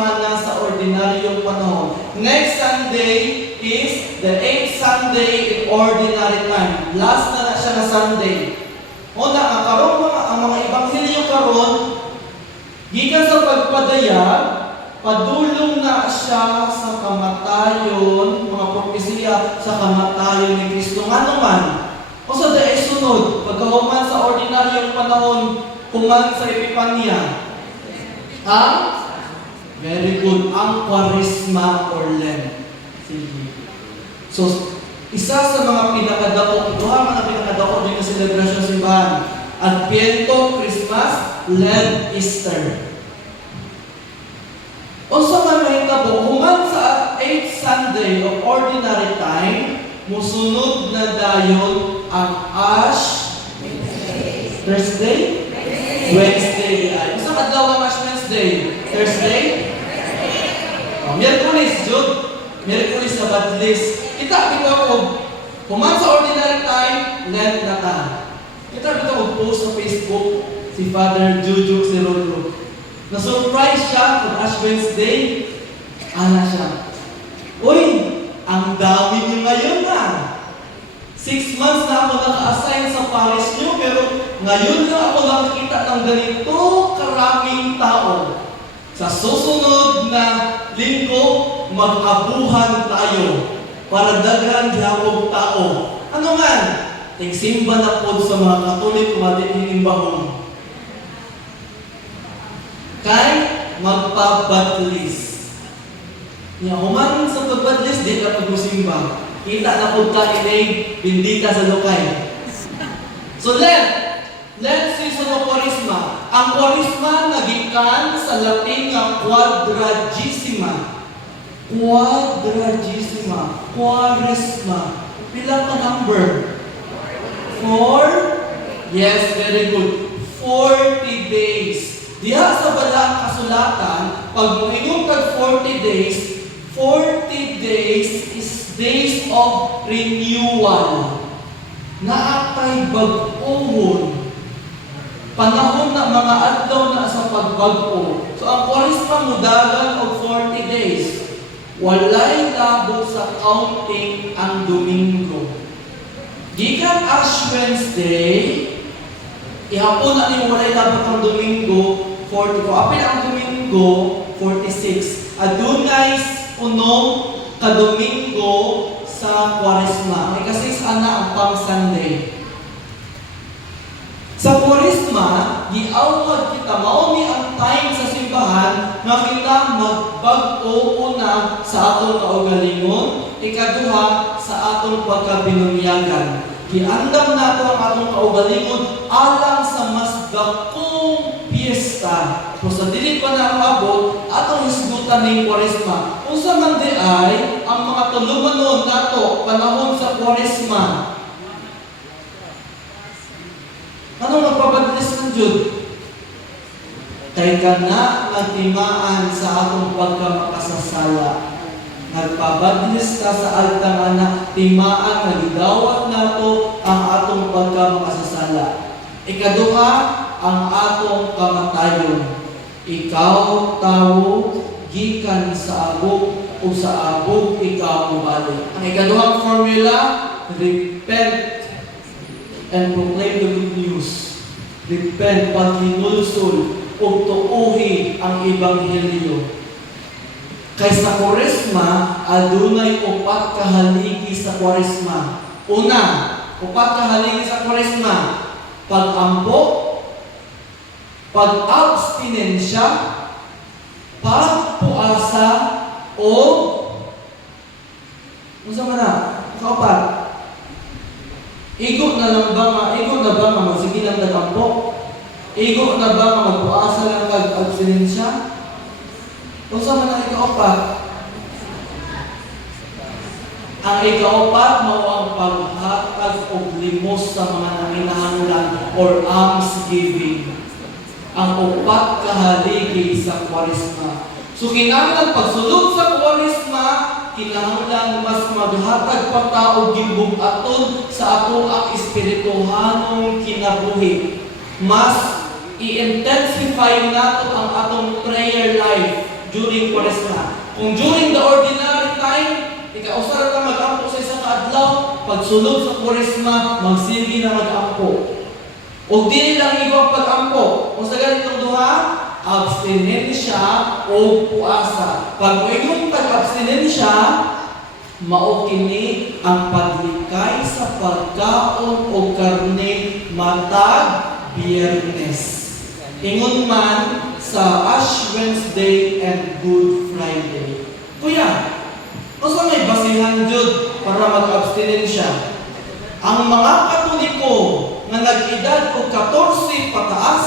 semana sa ordinaryong panahon. Next Sunday is the 8th Sunday in ordinary time. Last na siya na Sunday. Una, ang mga ebanghelyo karon, gikan sa pagpadayag, padulong na siya sa kamatayon, mga propesya sa kamatayon ni Kristo. Nga naman, o sa daay sunod, pagkahuman sa ordinaryong panahon, kuman sa Epipanya, very good, ang Kwaresma or Lent. Sige. So, isa sa mga pinakadako, mga pinakadako din na celebration simbahan, Adviento, Christmas, Lent, Easter. O sa mga mahitabo, human sa 8th Sunday of ordinary time, musunod na dayon ang Ash Thursday? Wednesday. Isang adlaw ang Ash Wednesday? Thursday? Miyerkules, Jude. Miyerkules sa Badlis. Kita ko, human sa ordinary time, Lent na ta. Kita ko post sa Facebook si Father Juju Sirolo. Na-surprise siya kung Ash Wednesday. Ala siya. Uy, ang dami niyo ngayon na. 6 months na ako naka-assign sa parish niyo, pero ngayon na ako nakakita ng ganito karaming tao. Sa susunod na linggo, mag-abuhan tayo para daghan gihapon tao. Ano man? Tingsimba na po sa mga Katolik kumatiinimbahon. Kay magpabadlis. Niya, human sa pagbadlis, di ka pag-musimba. Kita na po ka inay, bindita sa lokay. So, Lent season of Quaresma. Ang Quaresma nagikan sa Latin nga quadragesima. Quaresma. Pila ka number? 4? Yes, very good. 40 days. Diha sa balang kasulatan, pag muingon kag 40 days is days of renewal. Naatay bag-ohon. Panahon na mga adlaw na sa pagbag-o. So ang Quaresma mudagan og 40 days. Walay labo sa counting ang Domingo. Gikan Ash Wednesday, ihapon na ni walay labo ang Domingo 44. Apil ang Domingo 46. Adunay unong ka-Domingo sa Quaresma. Ay kasi sana ang pang-Sunday. Sa Quaresma, giawad kita, mauni ang time sa simbahan na kita magbag-o una sa atong kaugalingon, ikaduha sa atong pagkabinunyagan. Giandam nato ang atong kaugalingon alang sa mas dakong piyesta. Kung sa dili pa nakabot, atong hisgutan ng Quaresma. Kung sa man di ay, ang mga tulumanon nato panahon sa Quaresma. Anong magpabadlis ng Jude? Kay ka na nagtimaan sa atong pagkamakasasala. Nagpabadlis ka sa altang anak, timaan, nagidawat nato ang atong pagkamakasasala. Ikaduha, ang atong kamatayon. Ikaw, tao, gikan sa abog o sa abog, ikaw mabalik. Ang ikaduhang formula, repent and proclaim the good news. Repent, paghinulsol, o tuuhi ang Ebanghelyo. Kay sa Quaresma, adunay upat kahaligi sa Quaresma. Una, upat kahaligi sa Quaresma. Pag-ampo, pag-abstinensya, pagpuasa, o unsa man na? Kaupat. Igo na ba magsige lang nag-ampo? Igo na ba magpuasa lang kag-abstinensya? Unsa man ang ikaapat? Ang ikaapat mao ang paghatag og limos sa mga nanginahanglan or almsgiving. Ang upat kahaligi sa Quaresma. So kinahanglan pagsulod sa Quaresma, kinahanglan mas maghatag pa taog gibug-aton sa ato ang espirituhanong kinabuhi. Mas i-intensify nato ang atong prayer life. during Kwaresma. Kung during the ordinary time, ikausara ka mag-ampo sa isang kaadlaw, pagsulod sa Kwaresma, magsili na mag-ampo. O dili lang ibang pag-ampo. Kung sa ganitong duha, abstinensya o puasa. Pag mayroong pag-abstinensya, mao kini ang paglikay sa pagkaon o karne matag Biyernes. Ingon man sa Ash Wednesday and Good Friday. Kuya, usa may basihan jud para mag-abstinensya. Ang mga Katoliko nga nag-edad og 14 pataas,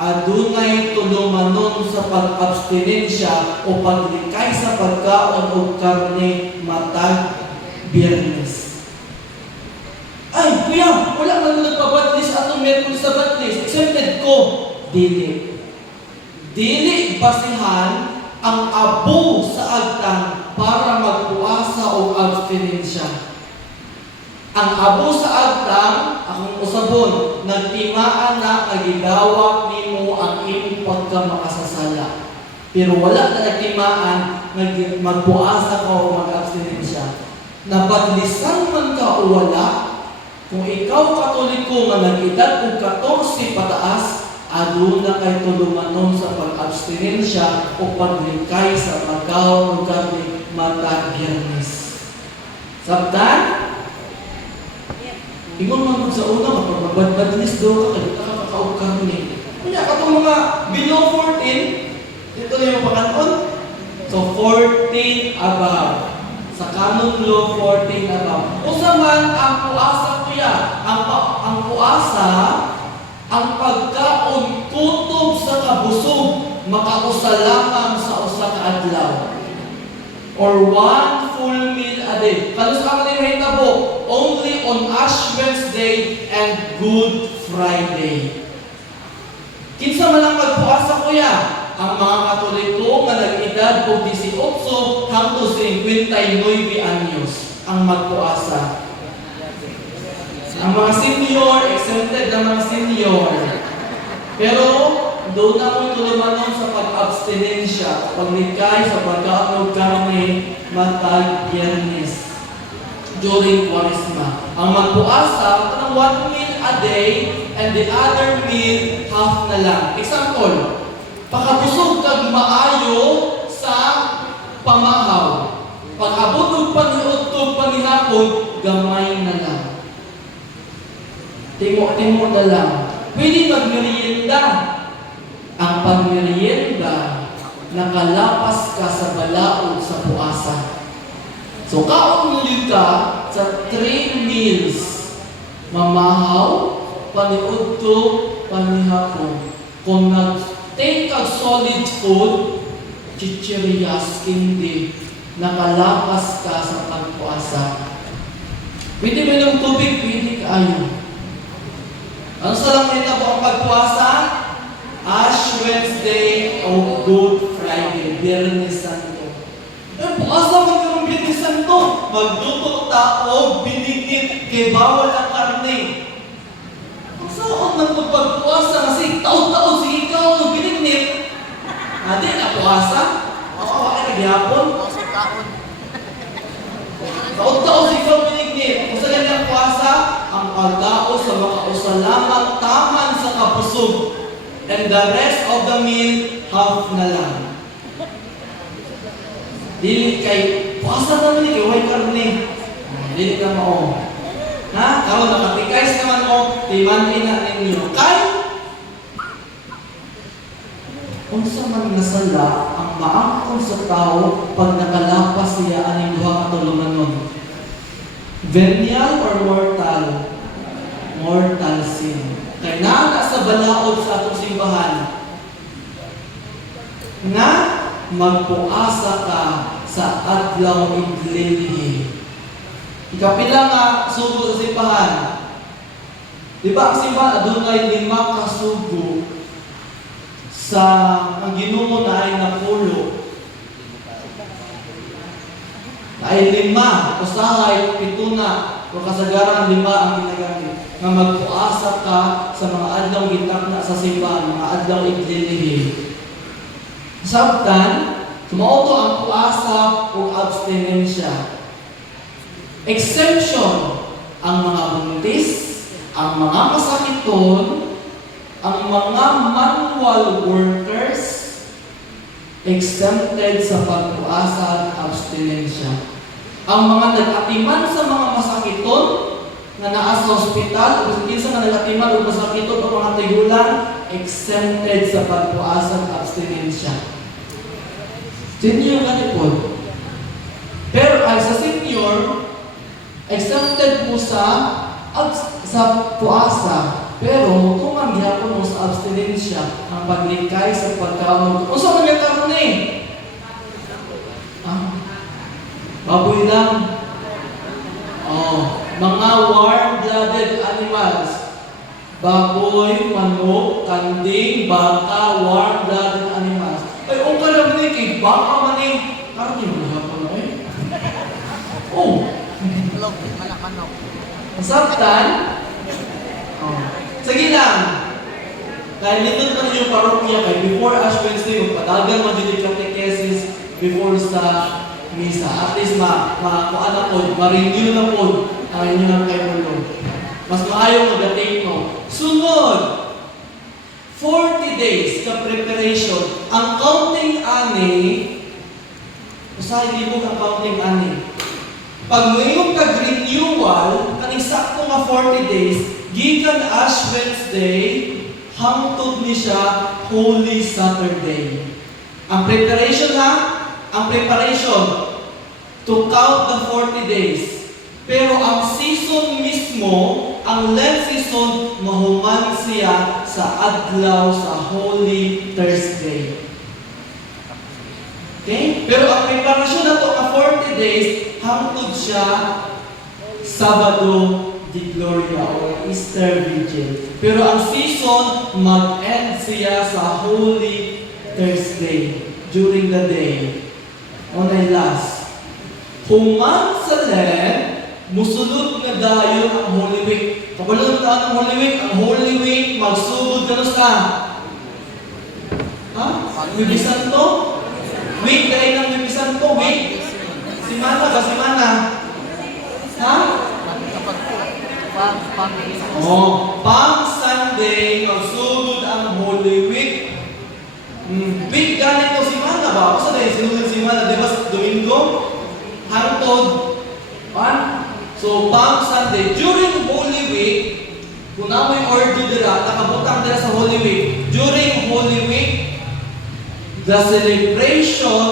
adunay tulumanon sa pag-abstinensya o paglikay sa pagkaon o karne matag Biyernes. Ay, kuya, wala man nagpabatlis atong Miyerkules sa batlis. Exempted ko. Dili. Dili basihan ang abo sa agtang para magpuasa o abstinensya. Ang abo sa agtang, akong usabon, nagtimaan na nagidawat nimo ang imong pagkamakasasala. Pero wala na nagtimaan, magpuasa ka o mag-abstinensya. Nabatlisan man ka o wala, kung ikaw Katoliko nga nag-edad og 14 pataas, aduna kay tulumanon sa pag-abstinensya o paglikay sa pagkaon o karne matag Biyernes. Sabtan? Ingon man sa una, mapagmabadlis daw ka, kaya kakakaog karne. Kaya katong mga below 14, ito na yung pakanon. So 14 above. Sa canon law, 14 above. Usa man ang puasa kuya, ang puasa, ang pagkaon kutob sa kabusog, makausa lamang sa usa ka adlaw. Or one full meal a day. Kalos ang nahitabo, only on Ash Wednesday and Good Friday. Kinsa man ang magpuasa kuya? Ang mga Katoliko nga nag-edad og 18 hangtod 59 anyos ang magpuasa. Ang mga senior, exempted na mga senior. Pero doon na mo tulumanon sa pag-abstinensya, paglikay sa pagkaon o karne matag Biyernes during Kwaresma. Ang magpuasa, ng 1 meal a day and the other meal half na lang. Example, pakabusog kag maayo sa pamahaw. Pag-abot og paniudtog panihapon, gamay na lang. Timo-timo na lang. Pwede magmerienda. Ang pagmerienda, nakalapas ka sa balaod sa puasa. So, kaon ka sa 3 meals. Mamahaw, paniudtog, panihapon. Kung nag-take kag solid food, chichirias, hindi, nakalapas ka sa pagpuasa. Pwede ba ng tubig? Pwede kaayo. Ano sa lang nito po ang pagpuasa? Ash Wednesday o Good Friday, Biyernes Santo. Puasa mo yung Biyernes Santo. Magluto tao, binigit, kay bawal ang karne. Ang saan ng pagpuasa? Kasi taon-taon sige ikaw ang binigit. Hindi na puasa? Oo, ay naghihapon. Taon-taon sige ikaw binigit. Kung sa ganyang puasa, ang pagdao sa makausa lamang taman sa kapusog. And the rest of the meal, half na lang. Dili kay, puasa naman ni kay way karne. Dili ka mo. Ha? Karon nakatikais naman mo, timanin na ninyo. Kay, kung sa man nasala, ang maangkon sa tao, pag nakalapas siya, aning duha katulungan nun. Venial or mortal? Mortal sin. Kaya na sa balaod sa atong simbahan na magpuasa ka sa adlaw iglilihi. Ikapila nga sugo sa simbahan. Di ba ang simbahan adunay 5 ka sugo sa ang Ginoo na ay napulo. Ay 5, usahay 7 na, o kasagaran 5 ang ginagamit. Nga magpuasa ka sa mga adlaw gitakna sa simbahan, mga adlaw iglilihi. Sabtan, sumauto ang puasa o abstinensya. Exemption, ang mga buntis, ang mga masakiton, ang mga manual workers, exempted sa pagpuasa at abstinensya. Ang mga nag-atiman sa mga masakiton, na naa sa ospital, o sa kinsa nga nag-atiman o masakiton o mga tigulang, exempted sa pagpuasa at abstinensya. Senior nga po. Pero ay sa senior, exempted mo sa puasa, pero kung ang gihapon mo sa abstinensya, ang paglikay sa pagkaon. O sa mga karon eh? Baboy lang. Mga warm-blooded animals. Baboy, manok, kanding, baka, warm-blooded animals. Ay, o ka lang ni, kay baka man eh. Karon yung gihapon na eh. Oh. Masaktan? Sige lang. Dahil nito pa rin yung parokya kay before Ash Wednesday, magpadagan man din yung catechesis before sa misa. At least kuana po, ma-renew na po ang inyong kaibulo. Mas maayong mag-take mo. Sunod! 40 days ka preparation. Ang counting ani, usahay libo ang counting ani. Pag ngayong kag-renewal, kaning sakto nga 40 days, gikan Ash Wednesday, hangtod ni siya Holy Saturday. Ang preparation to count the 40 days. Pero ang season mismo, ang Lent season, mahuman siya sa adlaw sa Holy Thursday. Okay? Pero ang preparasyon na to nga 40 days, hangtod siya Sabado di Gloria o Easter Vigil. Pero ang season, mag-end siya sa Holy Thursday during the day. Onay last. Human sa Lent, musulod nga dayon ang Holy Week. Kabalong taan ang Holy Week. Ang Holy Week, magsugod ka sa Wiki Santo? Week, dahil ng Wiki Santo, week? Simana ba? Simana? Ha? Pang Sunday, magsugod ang Holy Week. Week ganito simana ba? Kasi dahil sinugod simana, di ba sa Domingo? Hangtod. So, Palm Sunday, during Holy Week, kung na may ordo dira, nakabutang dira sa Holy Week, during Holy Week, the celebration